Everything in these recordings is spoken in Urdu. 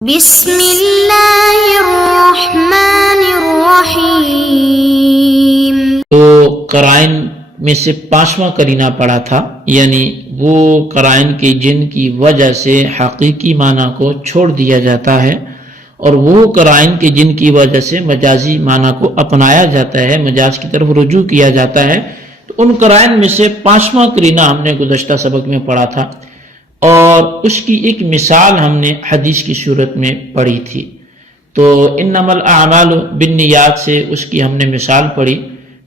بسم اللہ الرحمن الرحیم۔ تو قرائن میں سے 5واں قرینہ پڑھا تھا، یعنی وہ قرائن کی جن کی وجہ سے حقیقی معنی کو چھوڑ دیا جاتا ہے اور وہ قرائن کی جن کی وجہ سے مجازی معنی کو اپنایا جاتا ہے، مجاز کی طرف رجوع کیا جاتا ہے۔ تو ان قرائن میں سے 5واں قرینہ ہم نے گزشتہ سبق میں پڑھا تھا اور اس کی ایک مثال ہم نے حدیث کی صورت میں پڑھی تھی۔ تو انما الاعمال بالنیات سے اس کی ہم نے مثال پڑھی۔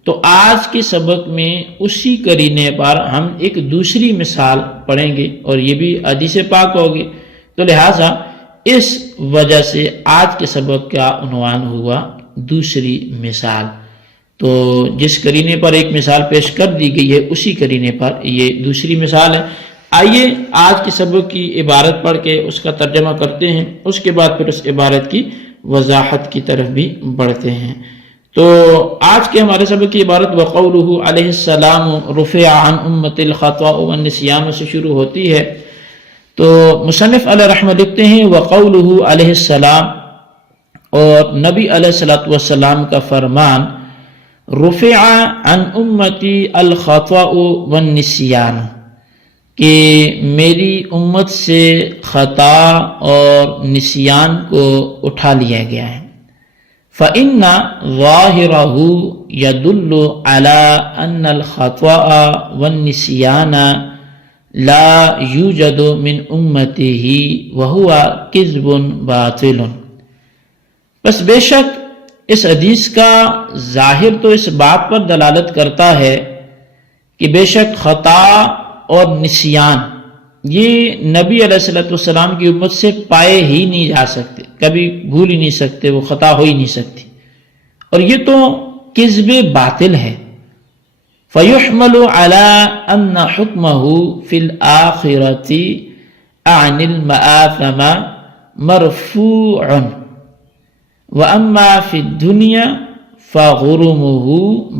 تو آج کے سبق میں اسی قرینے پر ہم ایک دوسری مثال پڑھیں گے اور یہ بھی حدیث پاک ہوگی۔ تو لہٰذا اس وجہ سے آج کے سبق کا عنوان ہوا دوسری مثال۔ تو جس قرینے پر ایک مثال پیش کر دی گئی ہے اسی قرینے پر یہ دوسری مثال ہے۔ آئیے آج کے سبق کی عبارت پڑھ کے اس کا ترجمہ کرتے ہیں، اس کے بعد پھر اس عبارت کی وضاحت کی طرف بھی بڑھتے ہیں۔ تو آج کے ہمارے سبق کی عبارت وقولہ علیہ السلام رفع عن امت الخطأ والنسیان سے شروع ہوتی ہے۔ تو مصنف علیہ رحمہ لکھتے ہیں وقولہ علیہ السلام، اور نبی علیہ السلام کا فرمان رفع عن امتی الخطأ والنسیان، کہ میری امت سے خطا اور نسیان کو اٹھا لیا گیا ہے۔ فَإِنَّ ظَاهِرَهُ يَدُلُّ عَلَىٰ أَنَّ الْخَطَأَ وَالنِّسْيَانَ لَا يُوجَدُ مِنْ أُمَّتِهِ وَهُوَ كِذْبٌ بَاطِلٌ۔ بس بے شک اس حدیث کا ظاہر تو اس بات پر دلالت کرتا ہے کہ بے شک خطا اور نسیان یہ نبی علیہ السلام کی امت سے پائے ہی نہیں جا سکتے، کبھی بھول ہی نہیں سکتے، وہ خطا ہو ہی نہیں سکتی، اور یہ تو کذب باطل ہے۔ فَيُحْمَلُ عَلَىٰ أَنَّ حُكْمَهُ فِي الْآخِرَةِ عَنِ الْمَآثَمَ مَرْفُوعٌ وَأَمَّا فِي الدُّنْيَا فَغُرُمُهُ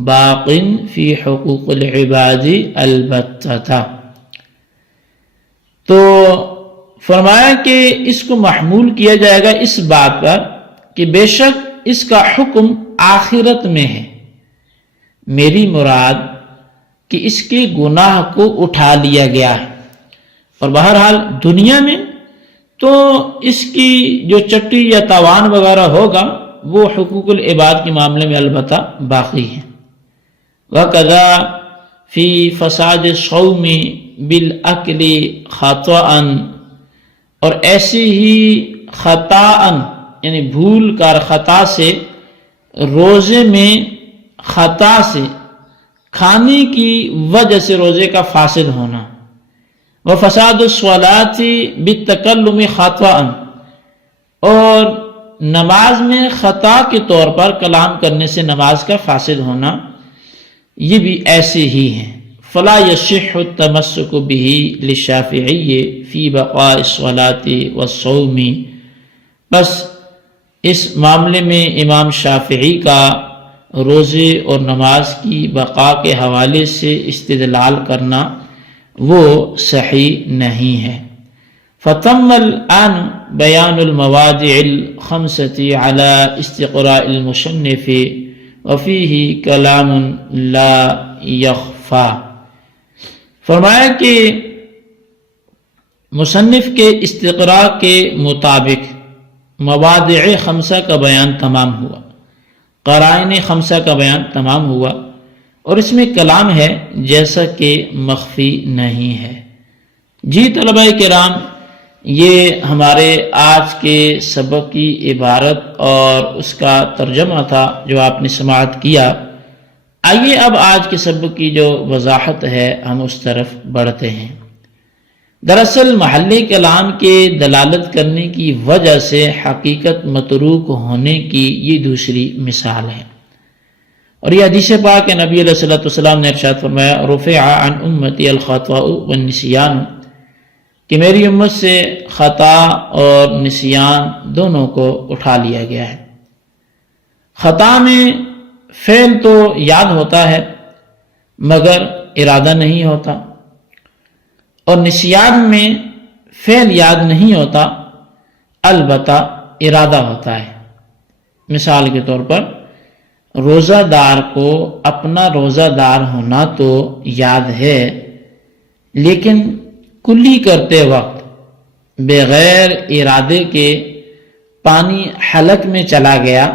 بَاقٍ فِي حُقُوقِ الْعِبَادِ الْبَتَّةَ۔ تو فرمایا کہ اس کو محمول کیا جائے گا اس بات پر کہ بے شک اس کا حکم آخرت میں ہے، میری مراد کہ اس کے گناہ کو اٹھا لیا گیا ہے، اور بہرحال دنیا میں تو اس کی جو چٹی یا تاوان وغیرہ ہوگا وہ حقوق العباد کے معاملے میں البتہ باقی ہے۔ وَقَذَا فِي فَسَادِ الصَّوْمِ بِالْأَكْلِ خَطَأً، اور ایسی ہی خطاً یعنی بھول کر خطا سے روزے میں خطا سے کھانے کی وجہ سے روزے کا فاسد ہونا۔ وَفَسَادُ الصَّلَاةِ بِالتَّكَلُّمِ خَطَأً، اور نماز میں خطا کے طور پر کلام کرنے سے نماز کا فاسد ہونا، یہ بھی ایسے ہی ہیں۔ فلا يصح التمسك به للشافعي في بقاء الصلاة والصوم، بس اس معاملے میں امام شافعی کا روزے اور نماز کی بقا کے حوالے سے استدلال کرنا وہ صحیح نہیں ہے۔ فتم الآن بیان الموادع الخمسة على استقراء المصنف وفيه كلام لا يخفى۔ فرمایا کہ مصنف کے استقراء کے مطابق موادع خمسہ کا بیان تمام ہوا، قرائن خمسہ کا بیان تمام ہوا، اور اس میں کلام ہے جیسا کہ مخفی نہیں ہے۔ جی طلبہ کرام، یہ ہمارے آج کے سبق کی عبارت اور اس کا ترجمہ تھا جو آپ نے سماعت کیا۔ آئیے اب آج کے سبق کی جو وضاحت ہے ہم اس طرف بڑھتے ہیں۔ دراصل محل کلام کے دلالت کرنے کی وجہ سے حقیقت متروک ہونے کی یہ دوسری مثال ہے، اور یہ حدیث پاک ہے۔ نبی علیہ السلام نے ارشاد فرمایا رفع عن امتی الخطأ والنسیان، کہ میری امت سے خطا اور نسیان دونوں کو اٹھا لیا گیا ہے۔ خطا میں فعل تو یاد ہوتا ہے مگر ارادہ نہیں ہوتا، اور نسیان میں فعل یاد نہیں ہوتا البتہ ارادہ ہوتا ہے۔ مثال کے طور پر روزہ دار کو اپنا روزہ دار ہونا تو یاد ہے، لیکن کلی کرتے وقت بغیر ارادے کے پانی حلق میں چلا گیا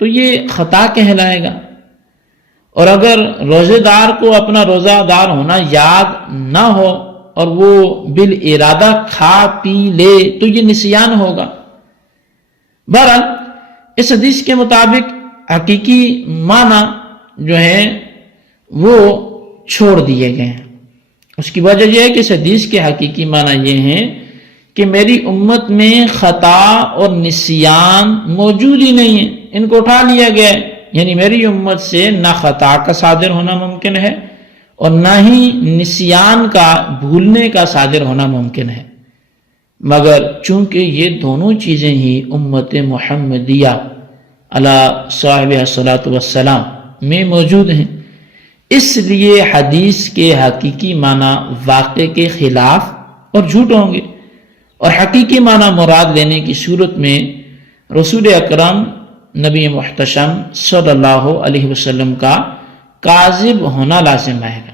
تو یہ خطا کہلائے گا۔ اور اگر روزے دار کو اپنا روزہ دار ہونا یاد نہ ہو اور وہ بالارادہ کھا پی لے تو یہ نسیان ہوگا۔ بہرحال اس حدیث کے مطابق حقیقی معنی جو ہے وہ چھوڑ دیے گئے ہیں۔ اس کی وجہ یہ ہے کہ اس حدیث کے حقیقی معنی یہ ہیں کہ میری امت میں خطا اور نسیان موجود ہی نہیں ہے، ان کو اٹھا لیا گیا ہے۔ یعنی میری امت سے نہ خطا کا صادر ہونا ممکن ہے اور نہ ہی نسیان کا، بھولنے کا صادر ہونا ممکن ہے، مگر چونکہ یہ دونوں چیزیں ہی امت محمدیہ علی صاحب الصلاۃ والسلام میں موجود ہیں، اس لیے حدیث کے حقیقی معنی واقع کے خلاف اور جھوٹ ہوں گے، اور حقیقی معنی مراد لینے کی صورت میں رسول اکرم نبی محتشم صلی اللہ علیہ وسلم کا کاذب ہونا لازم آئے گا۔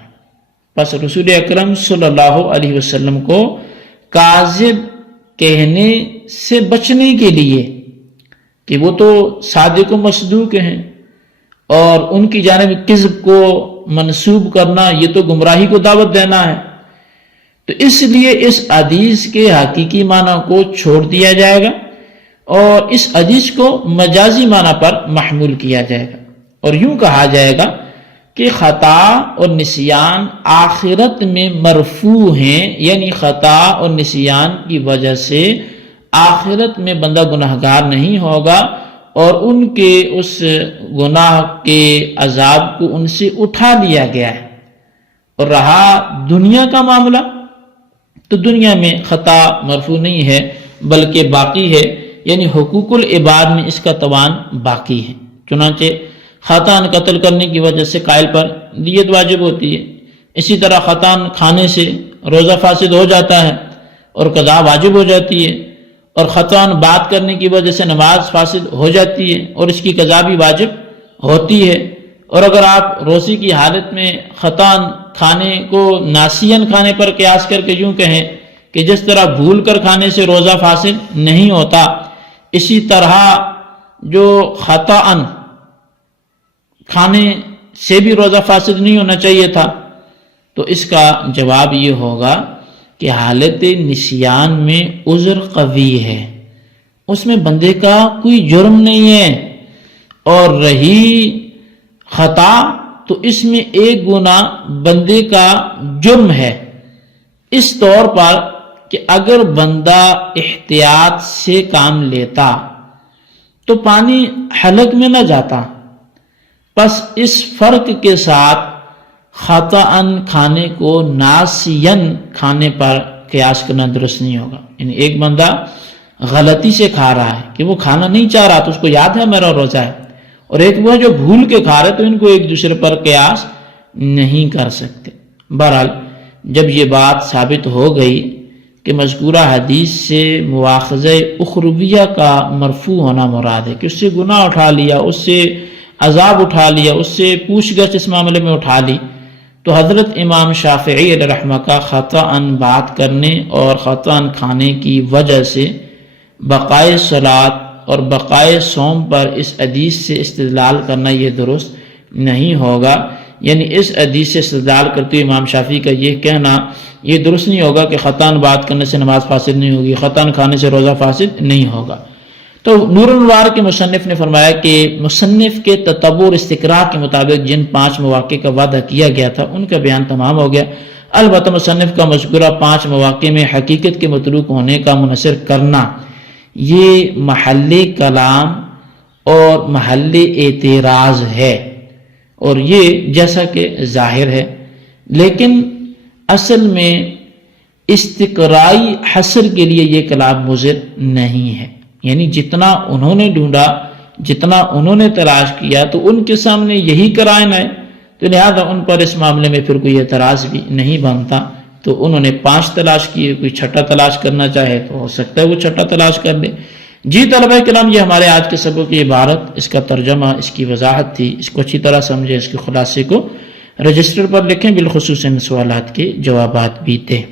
پس رسول اکرم صلی اللہ علیہ وسلم کو کاذب کہنے سے بچنے کے لیے کہ وہ تو صادق و مصدوق ہیں اور ان کی جانب کذب کو منسوب کرنا یہ تو گمراہی کو دعوت دینا ہے، تو اس لیے اس حدیث کے حقیقی معنی کو چھوڑ دیا جائے گا اور اس حدیث کو مجازی معنی پر محمول کیا جائے گا، اور یوں کہا جائے گا کہ خطا اور نسیان آخرت میں مرفوع ہیں، یعنی خطا اور نسیان کی وجہ سے آخرت میں بندہ گناہگار نہیں ہوگا اور ان کے اس گناہ کے عذاب کو ان سے اٹھا لیا گیا ہے۔ اور رہا دنیا کا معاملہ تو دنیا میں خطا مرفوع نہیں ہے بلکہ باقی ہے، یعنی حقوق العباد میں اس کا توان باقی ہے۔ چنانچہ خطأً قتل کرنے کی وجہ سے قائل پر دیت واجب ہوتی ہے، اسی طرح خطأً کھانے سے روزہ فاسد ہو جاتا ہے اور قضا واجب ہو جاتی ہے، اور خطأً بات کرنے کی وجہ سے نماز فاسد ہو جاتی ہے اور اس کی قضا بھی واجب ہوتی ہے۔ اور اگر آپ روزے کی حالت میں خطأً کھانے کو ناسین کھانے پر قیاس کر کے یوں کہیں کہ جس طرح بھول کر کھانے سے روزہ فاسد نہیں ہوتا، اسی طرح جو خطأً کھانے سے بھی روزہ فاسد نہیں ہونا چاہیے تھا، تو اس کا جواب یہ ہوگا کہ حالت نسیان میں عذر قوی ہے، اس میں بندے کا کوئی جرم نہیں ہے، اور رہی خطا تو اس میں ایک گنا بندے کا جرم ہے، اس طور پر کہ اگر بندہ احتیاط سے کام لیتا تو پانی حلق میں نہ جاتا۔ پس اس فرق کے ساتھ خطأً کھانے کو ناسین کھانے پر قیاس کرنا درست نہیں ہوگا۔ یعنی ایک بندہ غلطی سے کھا رہا ہے کہ وہ کھانا نہیں چاہ رہا تو اس کو یاد ہے میرا روزہ ہے، اور ایک وہ جو بھول کے کھا رہے تو ان کو ایک دوسرے پر قیاس نہیں کر سکتے۔ بہرحال جب یہ بات ثابت ہو گئی کہ مذکورہ حدیث سے مواخذہ اخرویہ کا مرفوع ہونا مراد ہے کہ اس سے گناہ اٹھا لیا، اس سے عذاب اٹھا لیا، اس سے پوچھ گچھ اس معاملے میں اٹھا لی، تو حضرت امام شافعی علیہ رحمہ کا خطأً بات کرنے اور خطأً کھانے کی وجہ سے بقائے صلاۃ اور بقائے صوم پر اس حدیث سے استدلال کرنا یہ درست نہیں ہوگا۔ یعنی اس حدیث سے استدلال کرتے ہوئے امام شافعی کا یہ کہنا یہ درست نہیں ہوگا کہ خطأً بات کرنے سے نماز فاسد نہیں ہوگی، خطأً کھانے سے روزہ فاسد نہیں ہوگا۔ تو نور الانوار کے مصنف نے فرمایا کہ مصنف کے تتبع اور استقراء کے مطابق جن 5 مواقع کا وعدہ کیا گیا تھا ان کا بیان تمام ہو گیا۔ البتہ مصنف کا مذکورہ 5 مواقع میں حقیقت کے متروک ہونے کا منحصر کرنا یہ محل کلام اور محل اعتراض ہے، اور یہ جیسا کہ ظاہر ہے، لیکن اصل میں استقرائی حصر کے لیے یہ کلام مضر نہیں ہے۔ یعنی جتنا انہوں نے ڈھونڈا، جتنا انہوں نے تلاش کیا تو ان کے سامنے یہی قرائن ہے، تو لہذا ان پر اس معاملے میں پھر کوئی اعتراض بھی نہیں بنتا۔ تو انہوں نے 5 تلاش کیے، کوئی چھٹا تلاش کرنا چاہے تو ہو سکتا ہے وہ چھٹا تلاش کر لے، جی طلبہ کرام، یہ ہمارے آج کے سبق کی عبارت، اس کا ترجمہ، اس کی وضاحت تھی. اس کو اچھی طرح سمجھیں، اس کے خلاصے کو رجسٹر پر لکھیں، بالخصوص ان سوالات کے جوابات بھی دیں.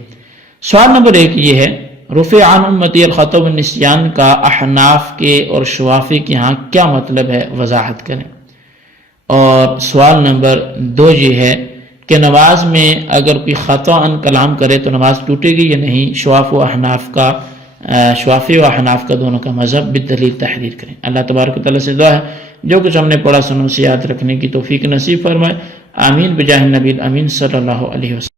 سوال نمبر 1 یہ ہے، رفع عن امتی الخطأ والنسیان کا احناف کے اور شوافی کے ہاں کیا مطلب ہے، وضاحت کریں. اور سوال نمبر 2 یہ ہے کہ نماز میں اگر کوئی خطأ کلام کرے تو نماز ٹوٹے گی یا نہیں. شوافی و احناف کا دونوں کا مذہب بالدلیل تحریر کریں. اللہ تبارک و تعالیٰ سے دعا ہے جو کچھ ہم نے پڑھا سنوں سے یاد رکھنے کی توفیق نصیب فرمائے. آمین بجاہ النبی الامین صلی اللہ علیہ وسلم.